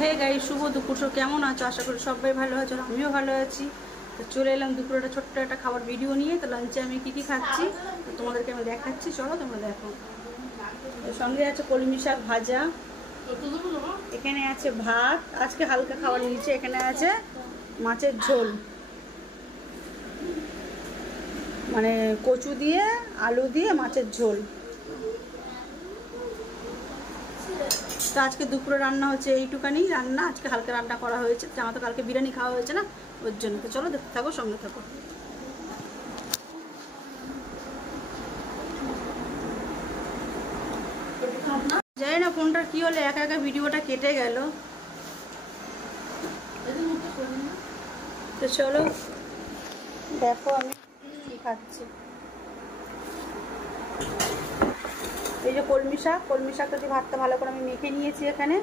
Hey guys, শুভ দুপুর। কেমন আছো? আশা করি সবাই ভালো আছো, আমিও ভালো আছি। তো চলে এলাম দুপুরে একটা ছোট্ট একটা খাবার ভিডিও নিয়ে। তো লাঞ্চে আমি কি খাচ্ছি তো তোমাদেরকে আমি দেখাচ্ছি, চলো তোমরা দেখো। এর সঙ্গে আছে কলমি শাক ভাজা, এখানে আছে ভাত, আজকে হালকা খাবার নিয়েছি। এখানে আছে মাছের ঝোল, মানে কচু দিয়ে আলু দিয়ে মাছের ঝোল। তো আজকে দুপুরে রান্না হচ্ছে এইটুকানি রান্না, আজকে হালকা রান্না করা হয়েছে। আমার তো কালকে বিরিয়ানি খাওয়া হয়েছে না, ওর জন্য। তো চলো দেখতে থাকো, সঙ্গে থাকো। জানি না ফোনটার কি হলে একা একা ভিডিওটা কেটে গেল। তো চলো দেখো আমি কি খাচ্ছি। এই যে কলমি শাকটা দিয়ে ভাতটা ভালো করে আমি মেখে নিয়েছি। এখানে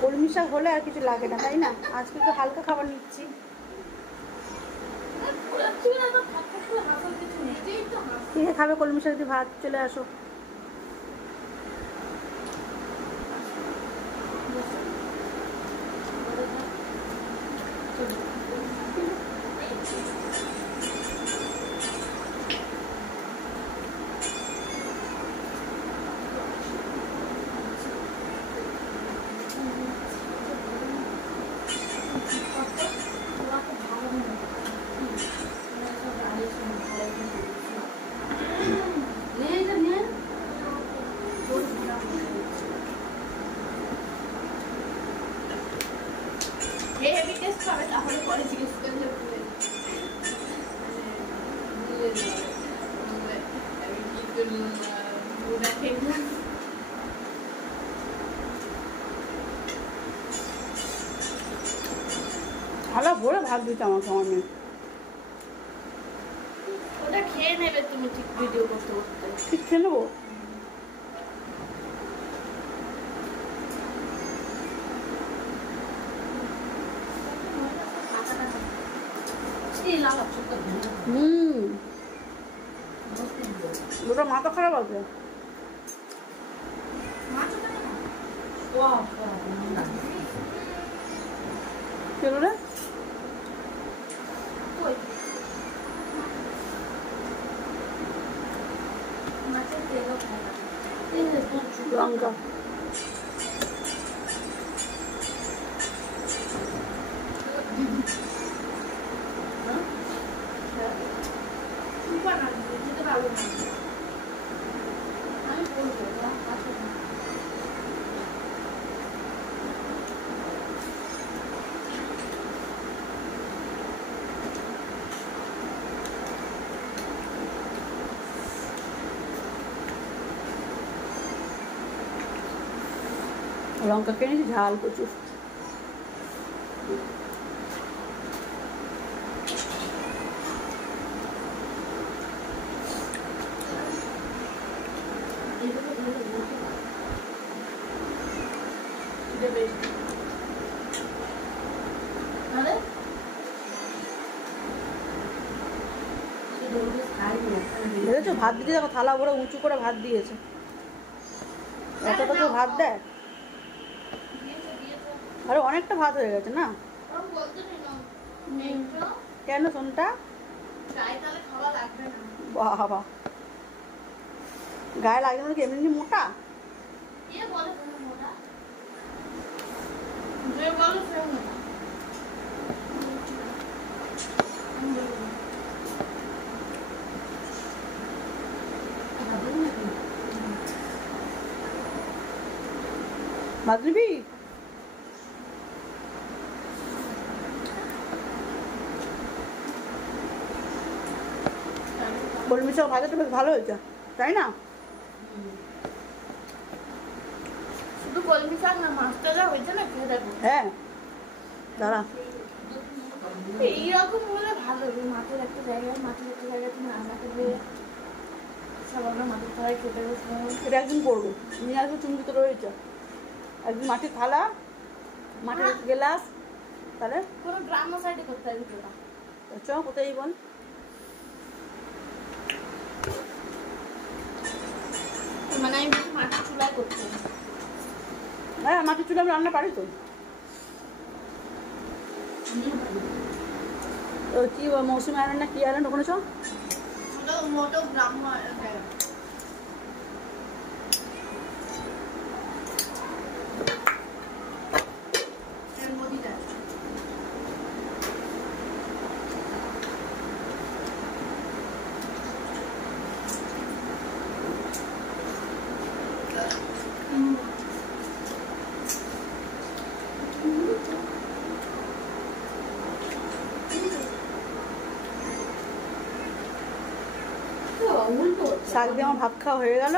কলমি শাক হলে আর কিছু লাগে না, তাই না? আজকে তো হালকা খাবার নিচ্ছি। কে খাবে কলমি শাক দিয়ে ভাত? চলে আসো। ভালো ভরে ভাত দিতে আমার সামনে। ওটা খেয়ে নেবে তুমি, ঠিক ভিডিও করতে করতে। ঠিক খেয়ে নেবো। ওটা মাথা খারাপ আছে। কেন রে? লঙ্কা লঙ্কা কিনেছি, ঝাল প্রচুর। দেখেছো ভাত দিতে, দেখো থালা ভরে উঁচু করে ভাত দিয়েছে। এতটা তো ভাত দেয়। আরে অনেকটা ভাত হয়ে গেছে না? কেন সোনটা? বাবা, গায়ে লাগবে না কি? এমনি মোটা? ভাত নিবি? কলমি শাক ভাজাটা বেশ ভালো হয়েছে, তাই না? শুধু কলমি শাক না, মাছটা যা হয়েছে না, খেয়ে দেখো। হ্যাঁ দাঁড়া, এইরকম হলে ভালো হবে। মাছের একটা জায়গায় তুমি রান্না করবে, সব আমরা মাছের থালায় খেতে বসবো। এটা একদিন করবো, নিয়ে আসবো। চুমকি তো রয়েছে, একদিন মাটির থালা, মাটির গ্লাস। তাহলে কোনো গ্রাম্য সাইডে করতে হবে ভিডিওটা। চ কোথায় বল। মানে আমি মাটির চুলায় করছি। হ্যাঁ মাটির চুলা আমি রান্না পারি তো। ওই কি মৌসুমি আইল্যান্ড না কি আইল্যান্ড ওখানে চ মোটো ব্রাহ্মণ শাক দিয়ে আমার ভাত খাওয়া হয়ে গেল।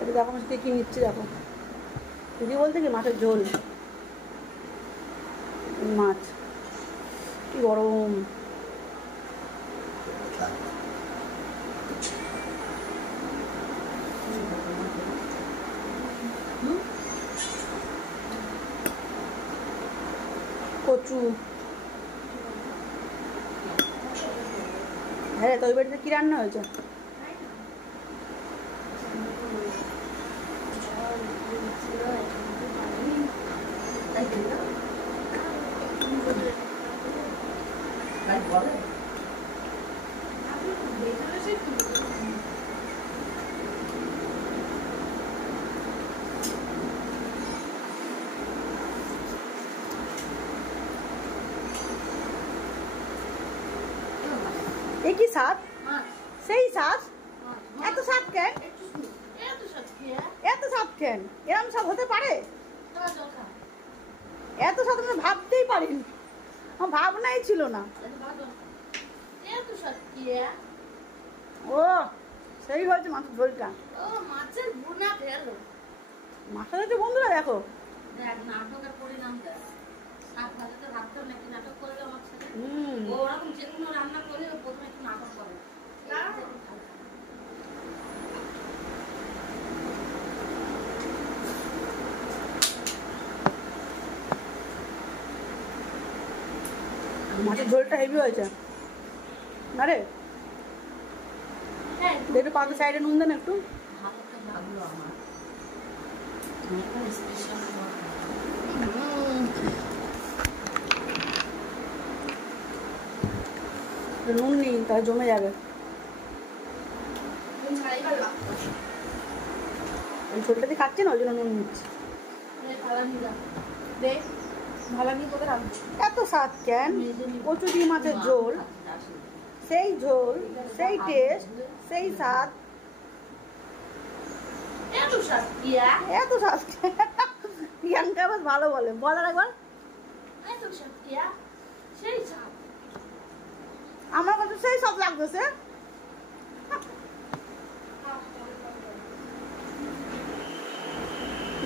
এটা দেখো আমি কি নিচ্ছি দেখো। দিদি বলতে কি মাছের ঝোল, মাছ কি গরম। কচু। হ্যাঁ তো ওই বাড়িতে কি রান্না হয়েছে? এ কি স্বাদ? সেই স্বাদ? এত স্বাদ কেন? এত স্বাদ কেন? এরম স্বাদ হতে পারে? এত স্বাদ আমি ভাবতেই পারিনি, আমার ভাবনাই ছিল না। ও সেই হয়েছে মাছের ঝোলটা। মাছের হচ্ছে বন্ধুরা দেখো। নাটকের পরিণাম দেয়। শাক ভাজাতে ভাবতেও নাকি নাটক করলে আমার ছেলে ও ওরকম যেগুলো রান্না করে ও প্রথমে একটু নাটক করে। মাছের ঝোলটা হেভি হয়েছে না রে? একটু পাতে সাইডে নুন দেন একটু। ভালোটা লাগলো আমার। নুন নেই তাহলে জমে যাবে। ওই ঝোলটা দিয়ে খাচ্ছি না ওই জন্য নুন নিচ্ছি। এত স্বাদ কেন? কচু দিয়ে মাছের ঝোল, সেই ঝোল, সেই টেস্ট, সেই স্বাদ। এত স্বাদ প্রিয়াঙ্কা বেশ ভালো বলে, বলার একবার। আমার কাছে সেই সব লাগতেছে।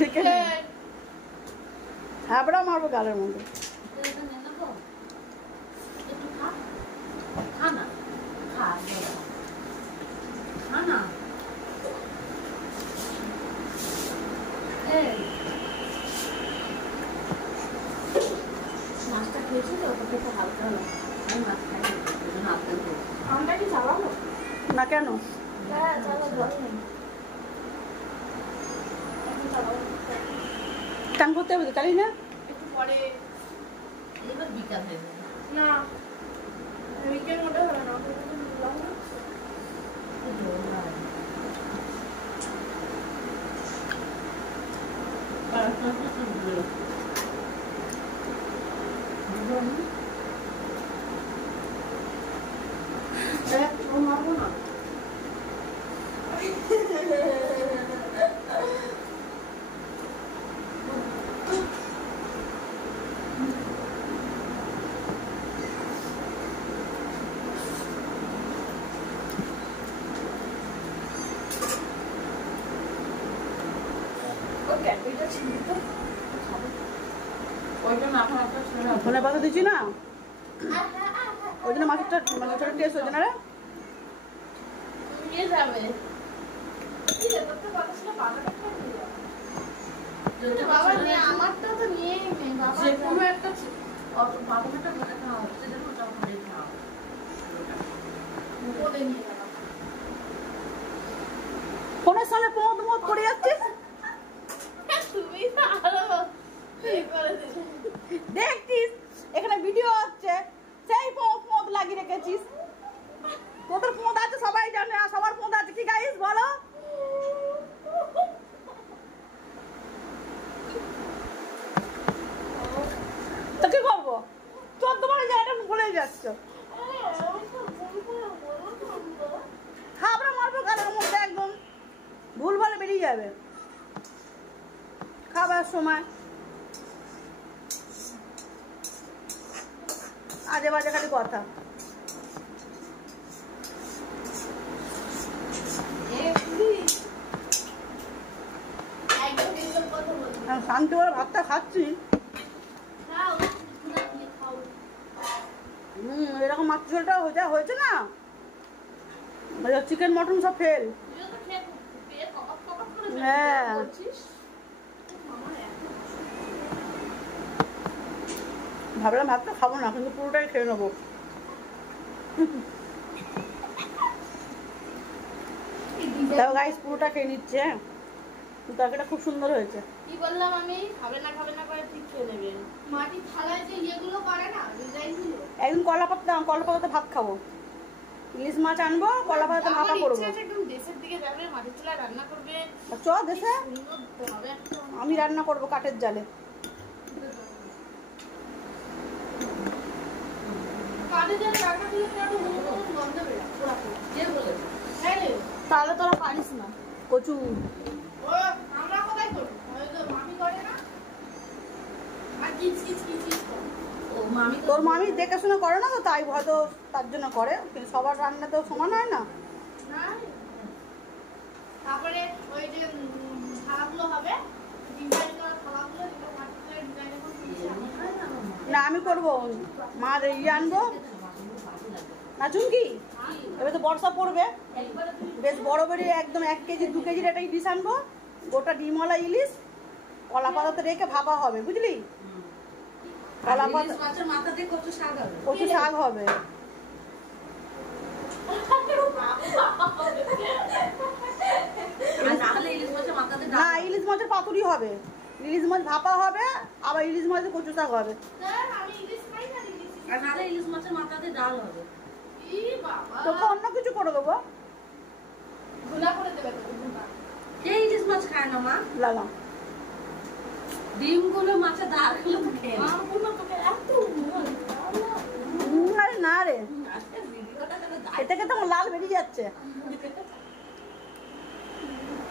দেখে হাবড়া মারবো গালের মধ্যে। মাছটা খেয়েছি তো ওটা খেতে হালকা হলো। আমি মাছ খাই না, আমরা কি চালাবো না কেন? চান করতে হবে তো চালি না? একটু পরে এবার বিকাল হয়ে যাবে। না উইকেন্ড মোটে হলো না। মারবো না। ধনে পাতা দিচ্ছি না ওই জন্য মাছেরটা মানে ছোট টেস্ট হয়েছে না রে। নিয়ে যাবে বাবা নিয়ে আমারটা তো নিয়েই নেই বাবা। যে কোনো একটা বাবাটা ভালো খাওয়া হচ্ছে যেন ওটা ভালো খাওয়া বলে নিয়ে যাবো। ফোনের সামনে প্রমোদ করে যাচ্ছিস। তুমি তো আরো করে দিলে। দেখছিস এখানে ভিডিও হচ্ছে, সেই প্রমোদ লাগিয়ে রেখেছিস। তোদের প্রমোদ আছে সবাই জানে, আর সবার প্রমোদ আছে কি গাইস বলো? তো কি করবো? 14 বারের জায়গাটা ভুলে যাচ্ছ। খাবড়া মারবো গালের মধ্যে, একদম ভুল ভালে বেরিয়ে যাবে খাবার সময়। আজে বাজে খালি কথা। শান্তি করে ভাতটা খাচ্ছি। এরকম মাছ ঝোলটা হয়েছে না, চিকেন মটন সব ফেল। হ্যাঁ ভাবলাম ভাতটা খাবো না, কিন্তু পুরোটাই খেয়ে নেবো। তাও গাইস পুরোটা খেয়ে নিচ্ছে। তরকারিটা খুব সুন্দর হয়েছে। কি বললাম আমি? খাবে না করে ঠিক খেয়ে নেবেন। মাটির থালায় যে ইয়েগুলো করে না, ডিজাইনগুলো। একদিন কলা পাতাতে ভাত খাবো। ইলিশ মাছ আনবো, কলা পাতাতে ভাতা করবো। একদম দেশের দিকে যাবে, মাটির থালায় রান্না করবে। চ দেশে আমি রান্না করবো কাঠের জালে। তাহলে তোরা পারিস না। কচু আমরা কোথায় করবো? মামি করে না। আর কিচ তোর মামি দেখাশোনা করে না তো, তাই হয়তো তার জন্য করে। সবার রান্না তো সমান হয় না। তারপরে ওই যে থালাগুলো হবে, ডিজাইন করা থালাগুলো, না আমি করবো। মার ইয়ে আনবো না চুমকি, এবার তো বর্ষা পড়বে, বেশ বড় বেড়ে একদম 1 কেজি 2 কেজির একটা ইলিশ আনবো, গোটা ডিমওয়ালা ইলিশ, কলা পাতাতে রেখে ভাপা হবে, বুঝলি? কলা পাতা মাথাতে কচু শাক হবে, কচু শাক হবে। না ইলিশ মাছের পাতুরি হবে, ইলিশ মাছ ভাপা হবে, আবার ইলিশ মাছের কচু শাক হবে। আর নালে ইলিশ মাছের মাথাতে ডাল হবে। তোকে অন্য কিছু করে দেবো। কে ইলিশ মাছ খায় না মা? লালা ডিমগুলো মাছের ডালগুলো খেয়ে না। আরে না রে, খেতে খেতে আমার লাল বেরিয়ে যাচ্ছে,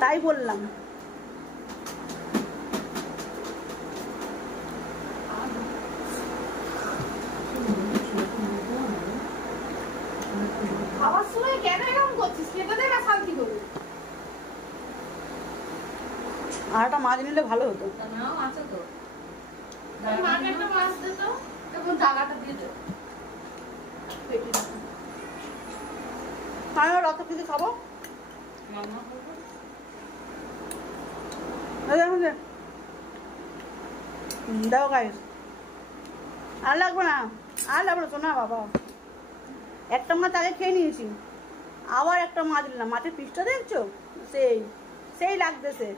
তাই বললাম। খাবার সময় কেন এরকম করছিস? খেতে দে না, শান্তি করবি। আর একটা মাছ নিলে ভালো হতো। নাও আছে তো, মাকে একটা মাছ দে তো। এখন জায়গাটা দিয়ে দে। আমি অত কিছু খাবো। রান্না করবো। দাও গাইস, আর লাগবে না, আর লাগবে না শোনা বাবা। একটা মাছ আগে খেয়ে নিয়েছি, আবার একটা মাছ নিলাম। মাছের পিসটা দেখছো, সেই সেই লাগতেছে।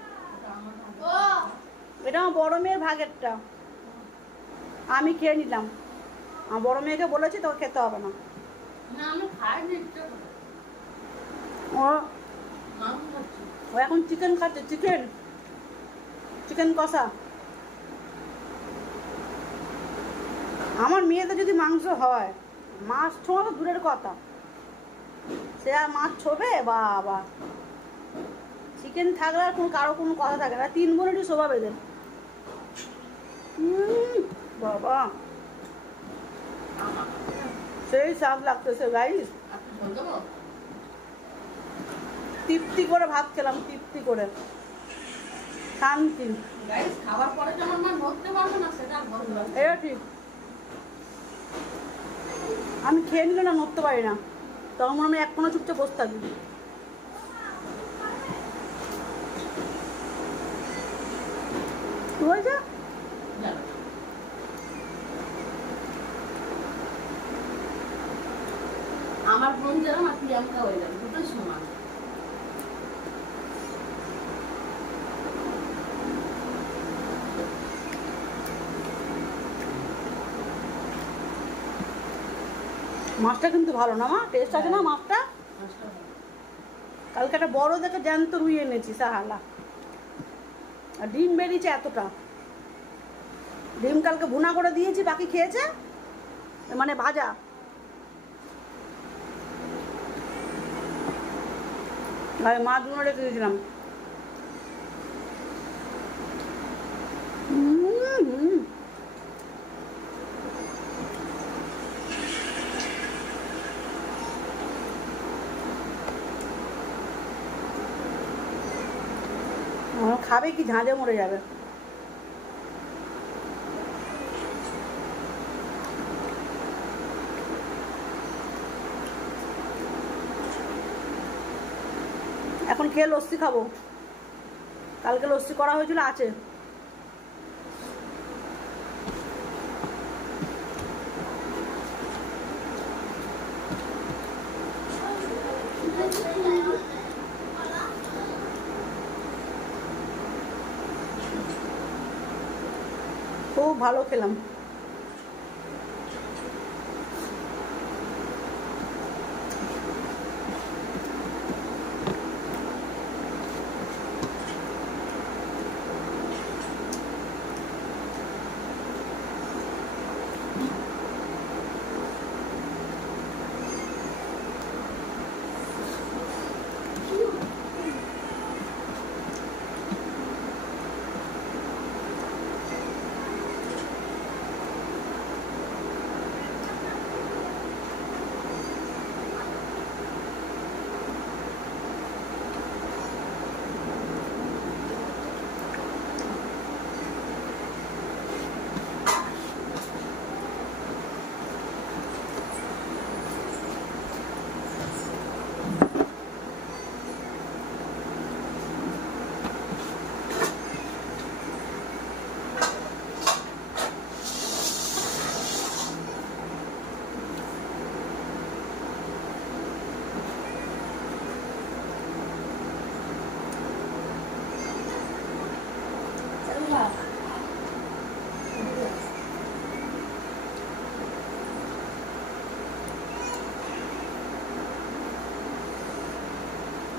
এটা আমার বড় মেয়ের ভাগেরটা, আমি খেয়ে নিলাম। আমার বড় মেয়েকে বলেছি তোকে খেতে হবে না। না আমি খাই না, ইচ্ছা করে। ও এখন চিকেন খাচ্ছে, চিকেন কষা। আমার মেয়েতে যদি মাংস হয়, মাছ ছোঁয়া তো দূরের কথা, সে আর মাছ ছোবে বাবা। চিকেন থাকলে আর কারো কোনো কথা থাকে না। 3 বোনেরই স্বভাব এদের। বাবা সেই স্বাদ লাগতেছে গাইস। তৃপ্তি করে ভাত খেলাম, তৃপ্তি করে, শান্তি। খাবার পরে যেমন মা নড়তে পারবে না, সেটা বলবো। এটা ঠিক, আমি খেয়ে নিলে না নড়তে পারি না, তখন মনে হয় এক কোণে চুপচাপ বসে থাকি। কি হয়েছে? আমার বোন যেরকম আর প্রিয়াঙ্কা হয়ে যাবে, দুটোই সমান। মাছটা কিন্তু ভালো না মা, টেস্ট আছে না মাছটা। কালকে একটা বড় দেখে জ্যান্ত রুই এনেছি সাহালা, আর ডিম বেরিয়েছে এতটা। ডিম কালকে ভুনা করে দিয়েছি, বাকি খেয়েছে, মানে ভাজা। আর মাছগুলো রেখে দিয়েছিলাম। খাবে কি ঝাঁঝে মরে যাবে। এখন খেয়ে লস্যি খাবো, কালকে লস্যি করা হয়েছিল আছে। খুব ভালো খেলাম।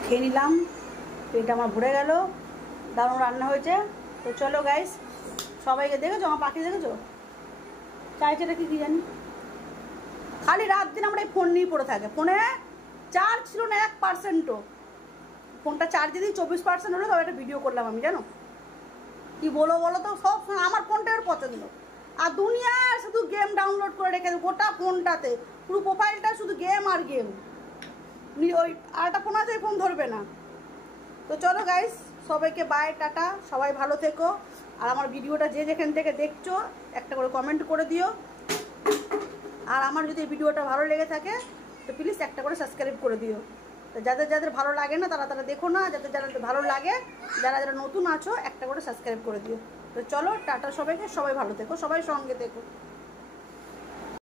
খেয়ে নিলাম, পেট আমার ভরে গেল, দারুণ রান্না হয়েছে। তো চলো গাইস, সবাইকে দেখেছো আমার পাখি দেখেছো, চাইছেটা কি জানি, খালি রাত দিন আমরা এই ফোন নিয়েই পড়ে থাকে। ফোনে চার্জ ছিল না 1%ও, ফোনটা চার্জে দিই 24% হলো, তবে একটা ভিডিও করলাম আমি, জানো কি বলো তো, সব আমার ফোনটা এর পছন্দ। আর দুনিয়া শুধু গেম ডাউনলোড করে রেখে দেবো গোটা ফোনটাতে, পুরো প্রোফাইলটা শুধু গেম আর গেম। ওই আরেকটা ফোন আছে, ফোন ধরবে না। তো চলো গাইস, সবাইকে বাই, টাটা, সবাই ভালো থেকো। আর আমার ভিডিওটা যে যেখান থেকে দেখছো একটা করে কমেন্ট করে দিও। আর আমার যদি এই ভিডিওটা ভালো লেগে থাকে তো প্লিজ একটা করে সাবস্ক্রাইব করে দিও। তো যাদের যাদের ভালো লাগে না তারা দেখো না, যাদের যারা ভালো লাগে, যারা যারা নতুন আছো একটা করে সাবস্ক্রাইব করে দিও। তো চলো টাটা সবাইকে, সবাই ভালো থেকো, সবাই সঙ্গে থেকো।